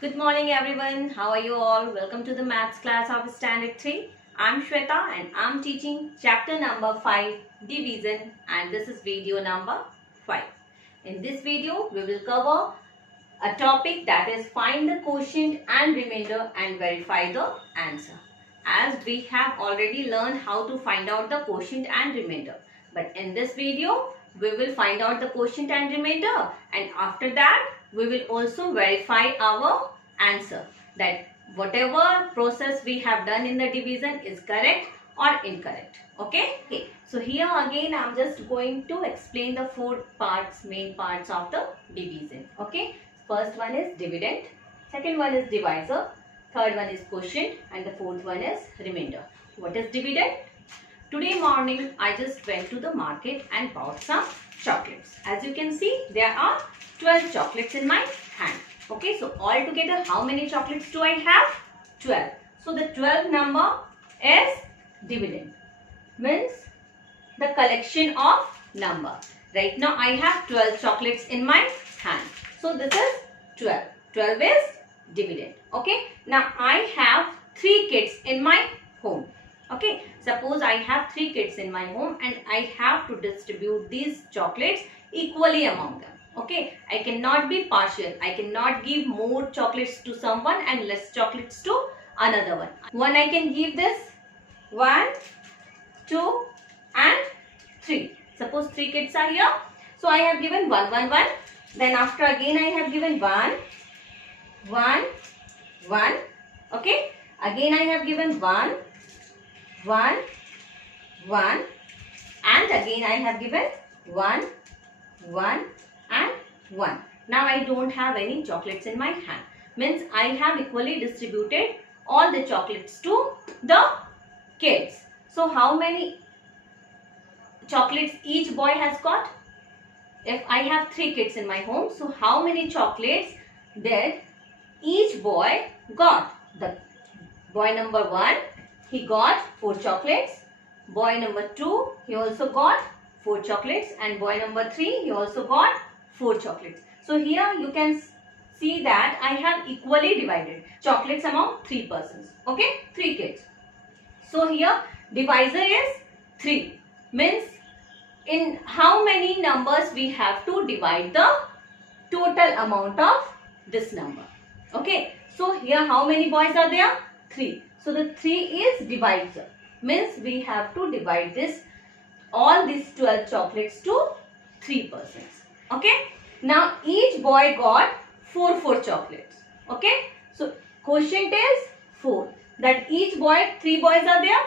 Good morning everyone. How are you all? Welcome to the maths class of standard 3. I'm Shweta and I'm teaching chapter number 5 division, and this is video number 5. In this video we will cover a topic that is find the quotient and remainder and verify the answer. As we have already learned how to find out the quotient and remainder. But in this video we will find out the quotient and remainder, and after that we will also verify our answer, that whatever process we have done in the division is correct or incorrect. Okay, so here again I am just going to explain the four main parts of the division. Okay, first one is dividend, second one is divisor, third one is quotient, and the fourth one is remainder. What is dividend? Today morning I just went to the market and bought some chocolates. As you can see, there are 12 chocolates in my hand. Okay, so altogether how many chocolates do I have? 12. So the 12 number is dividend. Means the collection of number. Right now I have 12 chocolates in my hand. So this is 12. 12 is dividend. Okay, now I have 3 kids in my home. Okay, suppose I have 3 kids in my home and I have to distribute these chocolates equally among them. Okay, I cannot be partial. I cannot give more chocolates to someone and less chocolates to another one. One I can give this 1, 2 and 3. Suppose 3 kids are here. So I have given 1, 1, 1. Then after again I have given 1, 1, 1. Okay, again I have given 1, 1, 1, and again I have given 1, 1 and 1. Now I don't have any chocolates in my hand. Means I have equally distributed all the chocolates to the kids. So how many chocolates each boy has got? If I have 3 kids in my home, so how many chocolates did each boy got? The boy number 1, he got 4 chocolates. Boy number 2, he also got 4 chocolates, and boy number 3, he also got 4 chocolates. So here you can see that I have equally divided chocolates among 3 persons. Okay, 3 kids. So here divisor is 3. Means in how many numbers we have to divide the total amount of this number. Okay, so here how many boys are there? 3. So the 3 is divisor. Means we have to divide this all these 12 chocolates to 3 persons. Okay, now each boy got 4 chocolates. Okay, so quotient is 4. That each boy, 3 boys are there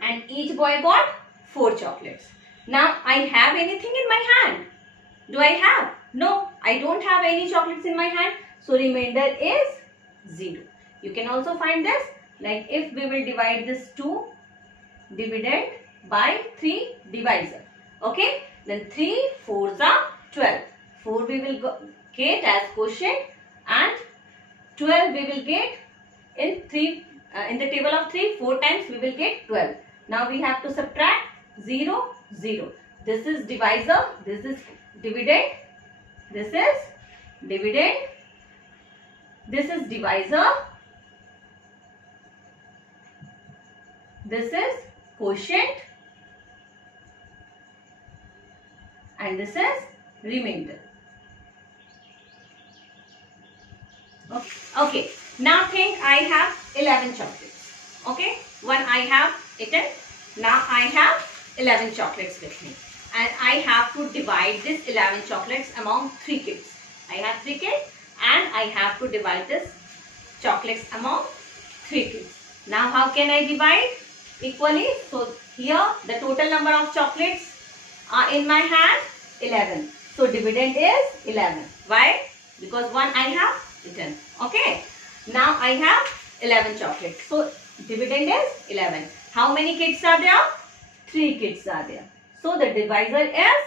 and each boy got 4 chocolates. Now I have anything in my hand? Do I have? No, I don't have any chocolates in my hand. So remainder is 0. You can also find this, like if we will divide this 2 dividend by 3 divisor. Okay, then 3 4s are 12. 4 we will get as quotient and 12 we will get in the table of 3. 4 times we will get 12. Now we have to subtract 0, 0. This is divisor, this is dividend, this is dividend, this is divisor, this is quotient, and this is remainder. Okay, now think I have 11 chocolates. Okay, one I have eaten. Now I have 11 chocolates with me and I have to divide this 11 chocolates among 3 kids. I have 3 kids and I have to divide this chocolates among 3 kids. Now how can I divide equally? So here the total number of chocolates are in my hand 11. So dividend is 11. Why? Because one I have eaten. Okay. Now I have 11 chocolates. So dividend is 11. How many kids are there? 3 kids are there. So the divisor is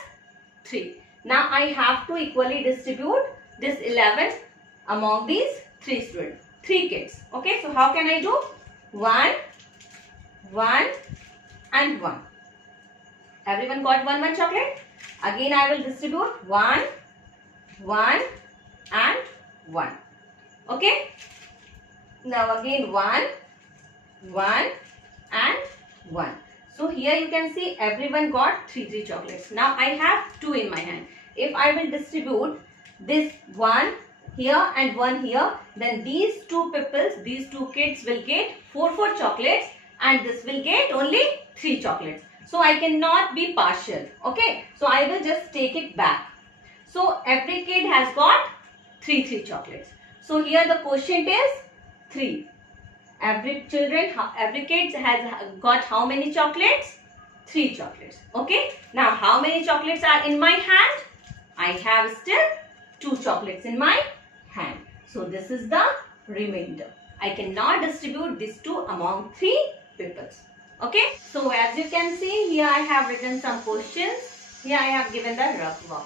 3. Now I have to equally distribute this 11 among these 3 students, 3 kids. Okay. So how can I do? 1, 1 and 1. Everyone got 1 chocolate? Again I will distribute 1, 1 and 1. Okay. Now again 1, 1 and 1. So here you can see everyone got 3 chocolates. Now I have 2 in my hand. If I will distribute this 1 here and 1 here, then these 2 peoples, these 2 kids will get 4 chocolates and this will get only 3 chocolates. So I cannot be partial. Okay. So I will just take it back. So every kid has got 3 chocolates. So here the quotient is 3. Every kid has got how many chocolates? 3 chocolates. Okay. Now how many chocolates are in my hand? I have still 2 chocolates in my hand. So this is the remainder. I cannot distribute these 2 among 3 people. Okay. So as you can see, here I have written some questions. Here I have given the rough work.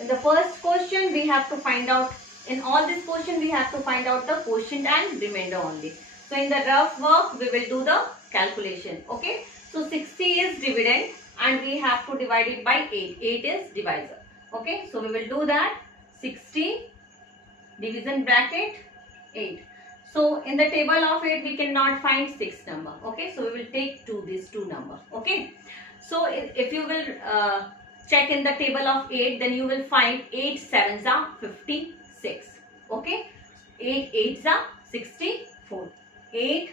In the first question, we have to find out, in all this question, we have to find out the quotient and remainder only. So in the rough work, we will do the calculation. Okay. So 60 is dividend and we have to divide it by 8. 8 is divisor. Okay. So we will do that. 60 division bracket 8. So in the table of 8, we cannot find 6 number. Okay. So we will take these 2 number. Okay. So if you will check in the table of 8, then you will find 8 sevens are 56. Okay. 8 eights are 64. 8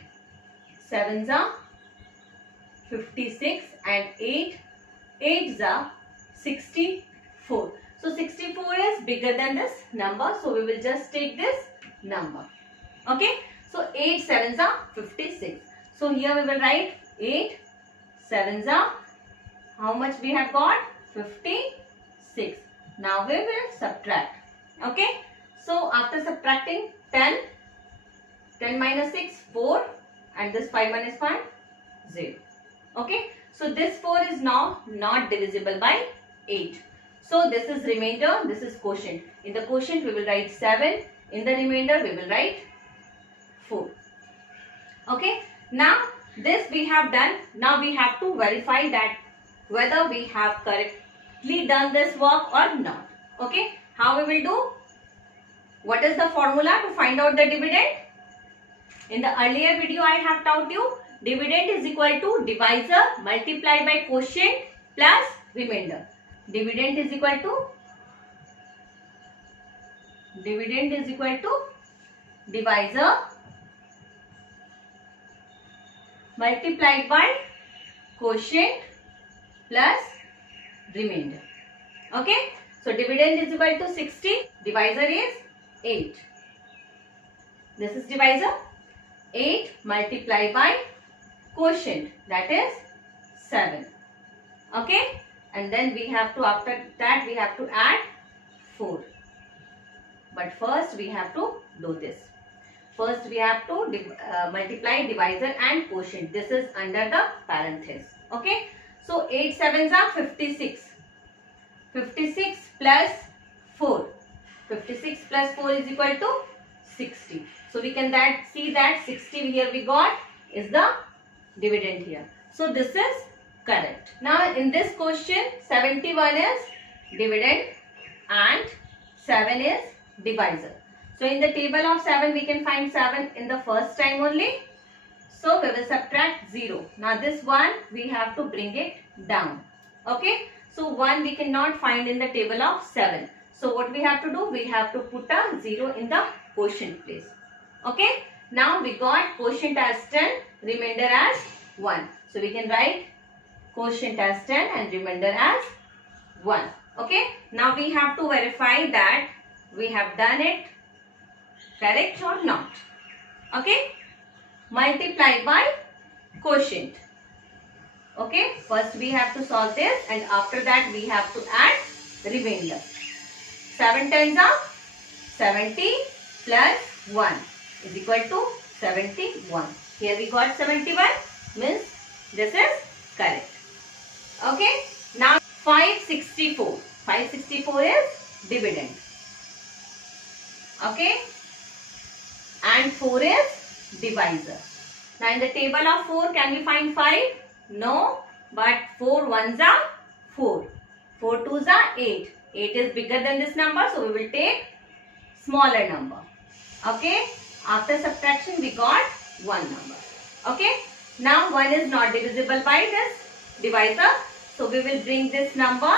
sevens are 56 and 8 eights are 64. So 64 is bigger than this number. So we will just take this number. Okay. So 8 sevens are 56. So here we will write 8 sevens are, how much we have got? 56. Now we will subtract. Okay. So after subtracting 10 minus 6, 4 and this 5 minus 5, 0. Okay. So this 4 is now not divisible by 8. So this is remainder, this is quotient. In the quotient we will write 7. In the remainder we will write 4. Okay. Now this we have done. Now we have to verify that whether we have correctly done this work or not. Okay. How we will do? What is the formula to find out the dividend? In the earlier video I have taught you, dividend is equal to divisor multiplied by quotient plus remainder. Dividend is equal to divisor multiplied by quotient plus remainder. Okay. So dividend is equal to 60. Divisor is 8. This is divisor. 8 multiplied by quotient, that is 7. Okay. And then we have to, after that we have to add 4. But first we have to do this. First we have to multiply divisor and quotient. This is under the parenthesis. Okay. So 8 sevens are 56. 56 plus 4. 56 plus 4 is equal to 60. So we can see that 60 here we got is the dividend here. So this is correct. Now in this question 71 is dividend and 7 is divisor. So in the table of 7 we can find 7 in the first time only. So we will subtract 0. Now this 1 we have to bring it down. Okay. So 1 we cannot find in the table of 7. So what we have to do? We have to put a 0 in the quotient place. Okay. Now we got quotient as 10, remainder as 1. So we can write quotient as 10 and remainder as 1. Okay. Now we have to verify that we have done it correct or not. Okay. Multiply by quotient. Okay. First we have to solve this and after that we have to add remainder. 7 tens are 70 plus 1 is equal to 71. Here we got 71, means this is correct. Okay. Now 564. 564 is dividend. Okay. And 4 is divisor. Now in the table of 4 can we find 5? No. But 4 ones are 4. 4 twos are 8. 8 is bigger than this number, so we will take smaller number. Okay. After subtraction, we got one number. Okay. Now 1 is not divisible by this divisor. So we will bring this number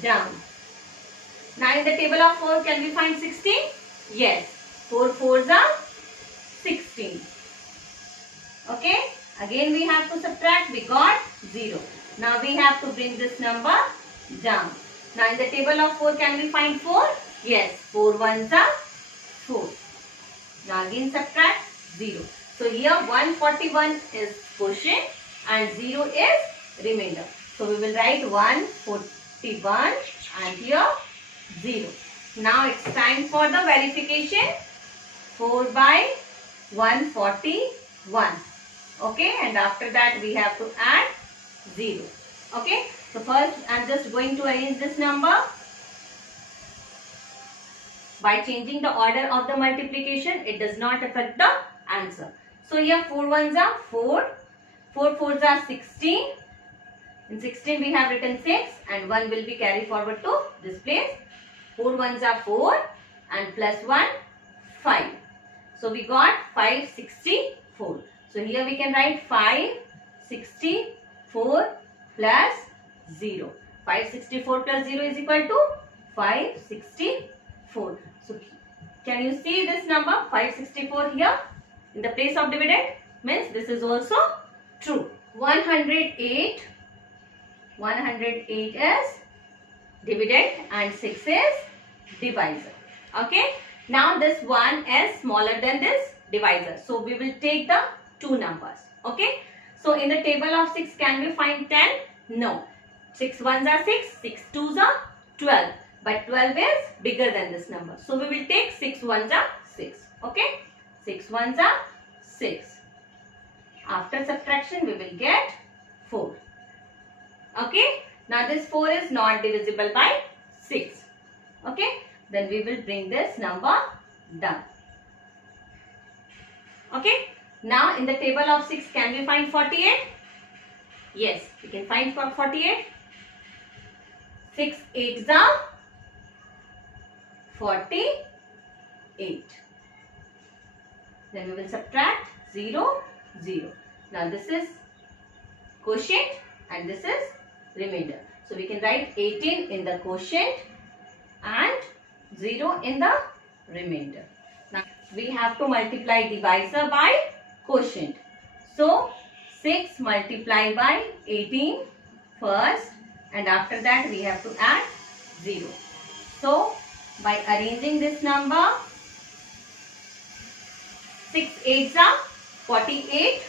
down. Now in the table of 4, can we find 16? Yes. 4 4s are 16. Okay. Again we have to subtract. We got 0. Now we have to bring this number down. Now in the table of 4, can we find 4? Yes. 4 1s are 4. Now again subtract 0. So here 141 is quotient and 0 is remainder. So we will write 141 and here 0. Now it's time for the verification. 4 by 141. Okay, and after that we have to add 0. Okay, so first I am just going to arrange this number by changing the order of the multiplication. It does not affect the answer. So here 4 1s are 4, 4 4s are 16. In 16 we have written 6 and 1 will be carried forward to this place. 4 1s are 4 and plus 1 5. So we got 564. So here we can write 564 plus 0. 564 plus 0 is equal to 564. So can you see this number 564 here in the place of dividend? Means this is also true. 108 is dividend and 6 is divisor. Okay. Now this 1 is smaller than this divisor. So we will take the two numbers. Okay. So in the table of 6, can we find 10? No. 6 1s are 6, 6 2s are 12. But 12 is bigger than this number. So we will take 6 1s are 6. Okay. 6 1s are 6. After subtraction, we will get 4. Okay. Now this 4 is not divisible by 6. Okay. Then we will bring this number down. Okay. Now in the table of 6, can we find 48? Yes, we can find 48. 6 8s are 48. Then we will subtract 0 0. Now this is quotient and this is remainder. So we can write 18 in the quotient and 0 in the remainder. Now we have to multiply divisor by quotient. So 6 multiplied by 18 first and after that we have to add 0. So by arranging this number, 6 8s are 48.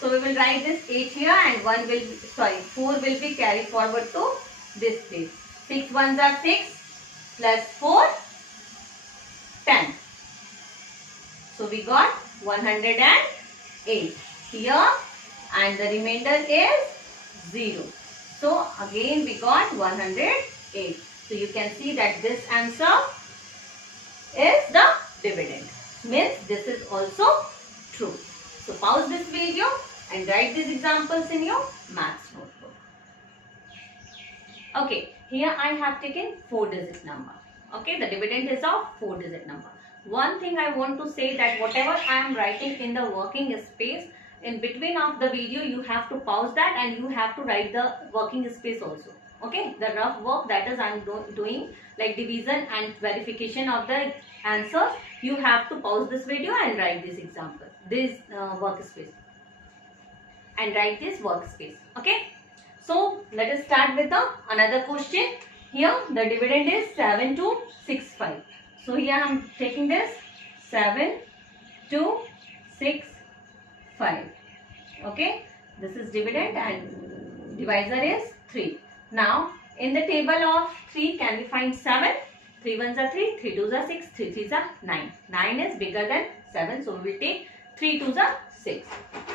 So we will write this 8 here and 4 will be carried forward to this place. 6 1s are 6 plus 4 10. So we got 108 here and the remainder is 0. So again we got 108. So you can see that this answer is the dividend. Means this is also true. So pause this video and write these examples in your maths notebook. Okay, here I have taken 4-digit number. Okay, the dividend is of 4-digit number. One thing I want to say that whatever I am writing in the working space, in between of the video you have to pause that and you have to write the working space also. Okay, the rough work that is I am doing like division and verification of the answers, you have to pause this video and write this example, this workspace and write this workspace. Okay, so let us start with another question. Here the dividend is 7265. So here I am taking this 7265. Okay, this is dividend and divisor is 3. Now in the table of 3, can we find 7? 3 1s are 3, 3 2s are 6, 3 3s are 9. 9 is bigger than 7, so we will take 3 2s are 6.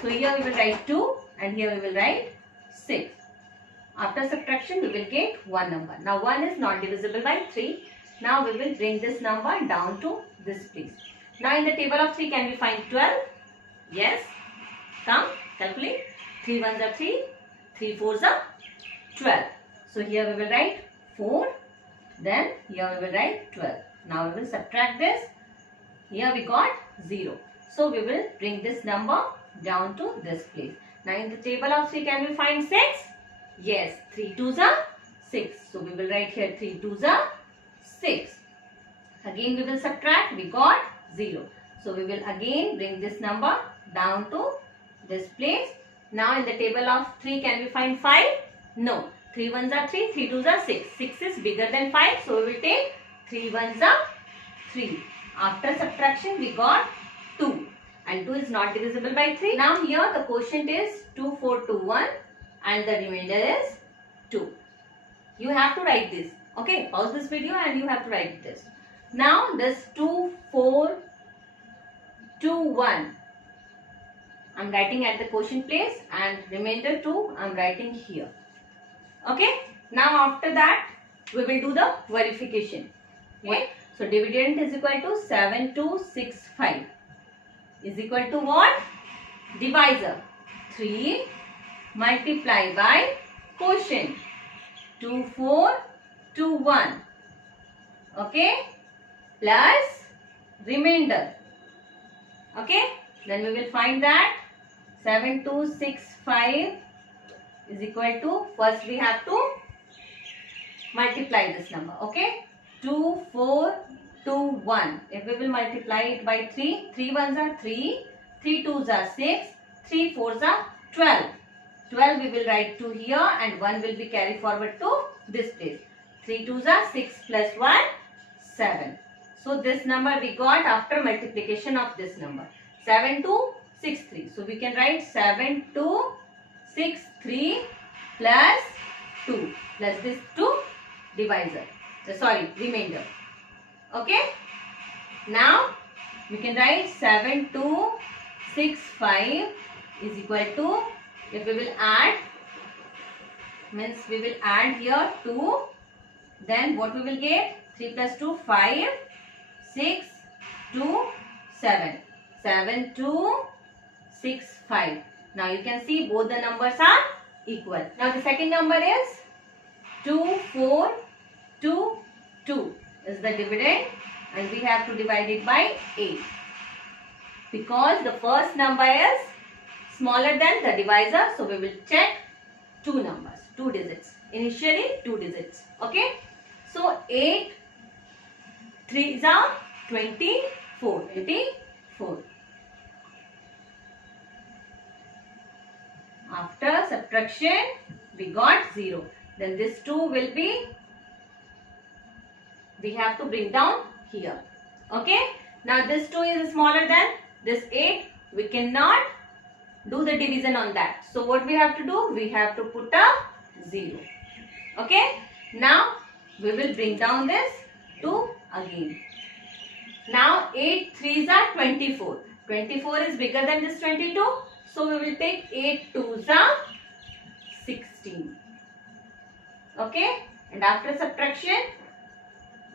So here we will write 2 and here we will write 6. After subtraction we will get one number. Now 1 is not divisible by 3. Now we will bring this number down to this place. Now in the table of 3, can we find 12? Yes. Come calculate. 3 1s are 3, 3 4s are 12. So here we will write 4. Then here we will write 12. Now we will subtract this. Here we got 0. So we will bring this number down to this place. Now in the table of 3, can we find 6? Yes, 3 2s are 6. So we will write here 3 2s are 6. Again we will subtract, we got 0. So we will again bring this number down to this place. Now in the table of 3, can we find 5? No. 3 1s are 3, 3 2s are 6. 6 is bigger than 5, so we will take 3 1s are 3. After subtraction, we got 2. And 2 is not divisible by 3. Now here the quotient is 2 4 2 1 and the remainder is 2. You have to write this. Okay, pause this video and you have to write this. Now this 2 4 2 1. I am writing at the quotient place and remainder 2 I am writing here. Okay. Now after that we will do the verification. Okay. So dividend is equal to 7265 is equal to what? Divisor 3 multiplied by quotient 2421. Okay. Plus remainder. Okay. Then we will find that 7265 is equal to, first we have to multiply this number. Okay. 2421. If we will multiply it by 3, 3 1s are 3, 3 2s are 6, 3 4s are 12. 12 we will write 2 here and 1 will be carried forward to this place. 3 2s are 6 plus 1, 7. So this number we got after multiplication of this number. 7263. So we can write 7263 plus 2 plus this 2 divisor. Sorry, remainder. Okay. Now we can write 7265 is equal to, if we will add, means we will add here 2, then what we will get? 3 plus 2, 5, 6, 2, 7. 7265. Now you can see both the numbers are equal. Now the second number is 2422 is the dividend and we have to divide it by 8. Because the first number is smaller than the divisor, so we will check 2 numbers, 2 digits. Initially 2 digits. Okay. So 8 3s are 24. 24. After subtraction, we got 0. Then this 2 will be, we have to bring down here. Okay. Now this 2 is smaller than this 8. We cannot do the division on that. So what we have to do? We have to put a 0. Okay. Now we will bring down this 2 again. Now 8 3s are 24. 24 is bigger than this 22. So we will take 8 2s are 16. Okay. And after subtraction,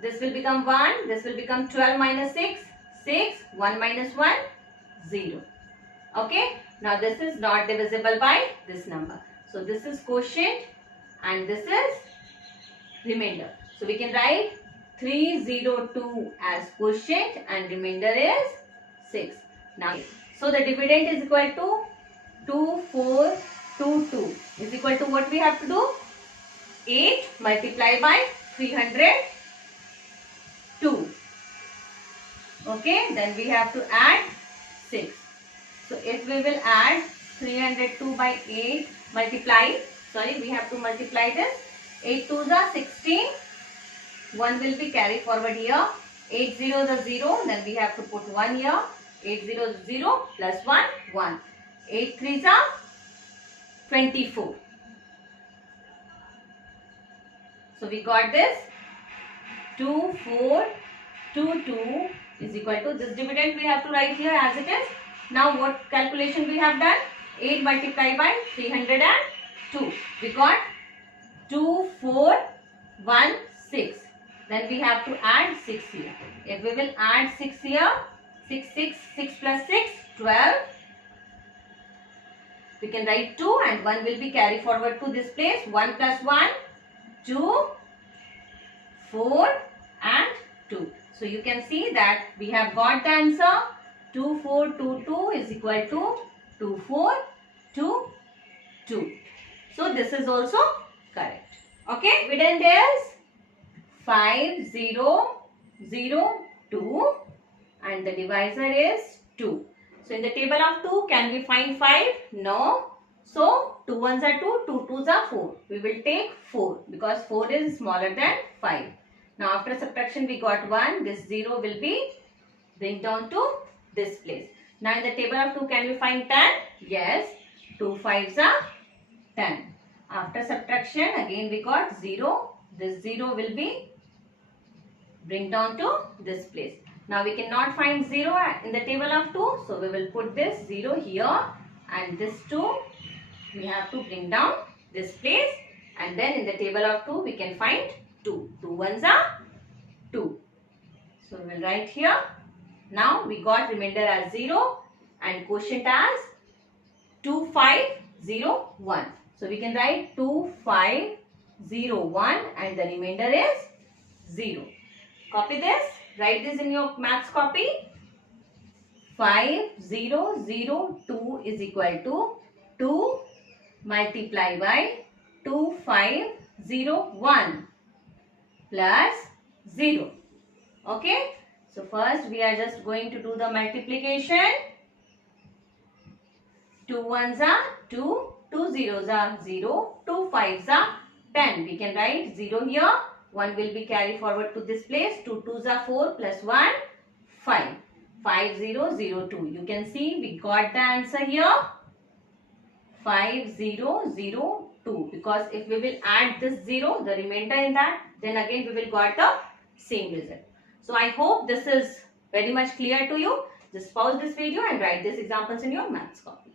this will become 1. This will become 12 minus 6. 6. 1 minus 1. 0. Okay. Now this is not divisible by this number. So this is quotient and this is remainder. So we can write 302 as quotient and remainder is 6. Now, so the dividend is equal to 2422 is equal to what we have to do? 8 multiplied by 302. Okay, then we have to add 6. So if we will add 302 by 8 multiply, we have to multiply this. 8 2s are 16. 1 will be carried forward here. 8 0s are 0. Then we have to put 1 here. 8 0s 0 plus 1, 1. 8 3s are 24. So we got this 2422 is equal to this dividend we have to write here as it is. Now what calculation we have done? 8 multiplied by 302. We got 2416. Then we have to add 6 here. If we will add 6 here, 6 plus 6, 12. We can write 2 and 1 will be carried forward to this place. 1 plus 1, 2, 4 and 2. So you can see that we have got the answer 2422 is equal to 2422. So this is also correct. Okay, dividend is 5002 and the divisor is 2. So in the table of 2, can we find 5? No. So 2 ones are 2, 2 twos are 4. We will take 4 because 4 is smaller than 5. Now after subtraction we got 1. This 0 will be bring down to this place. Now in the table of 2, can we find 10? Yes. 2 5s are 10. After subtraction again we got 0. This 0 will be bring down to this place. Now we cannot find 0 in the table of 2. So we will put this 0 here and this 2 we have to bring down this place. And then in the table of 2 we can find 2. 2 ones are 2. So we will write here. Now we got remainder as 0 and quotient as 2501. So we can write 2501 and the remainder is 0. Copy this. Write this in your maths copy. 5002 is equal to 2 multiplied by 2501 plus 0. Okay. So first we are just going to do the multiplication. 2 ones are 2, 2 zeros are 0, 2 5s are 10. We can write 0 here. 1 will be carried forward to this place. 2 twos are 4 plus 1, 5. 5002. You can see we got the answer here. 5002. Because if we will add this 0, the remainder in that, then again we will got the same result. So I hope this is very much clear to you. Just pause this video and write these examples in your maths copy.